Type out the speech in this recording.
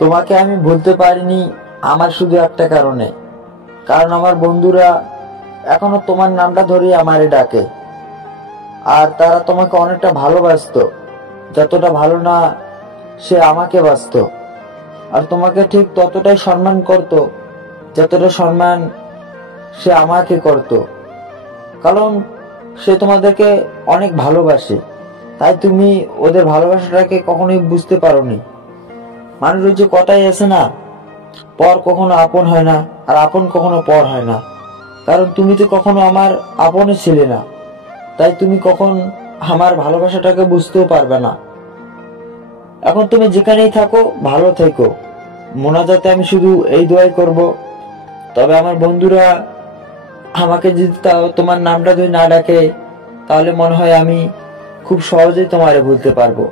তোমাকে আমি ভুলতে পারিনি আমার শুধু একটা কারণে, কারণ আমার বন্ধুরা এখনো তোমার নামটা ধরেই আমারে ডাকে। আর তারা তোমাকে অনেকটা ভালোবাসতো, যতটা ভালো না সে আমাকে বাসতো। আর তোমাকে ঠিক ততটাই সম্মান করত যতটা সম্মান সে আমাকে করত, কারণ সে তোমাদেরকে অনেক ভালোবাসে। তাই তুমি ওদের ভালোবাসাটাকে কখনোই বুঝতে পারোনি। মানুষের যে কথাই আছে না, পর কখনো আপন হয় না, আর আপন কখনো পর হয় না। কারণ তুমি তো কখনো আমার আপনই ছিলে না, তাই তুমি কখন আমার ভালোবাসাটাকে বুঝতেও পারবে না। এখন তুমি যেখানেই থাকো ভালো থেকো, মোনাজাতে আমি শুধু এই দোয়াই করব। তবে আমার বন্ধুরা আমাকে যদি তোমার নামটা যদি না ডাকে, তাহলে মনে হয় আমি খুব সহজেই তোমারে ভুলতে পারবো।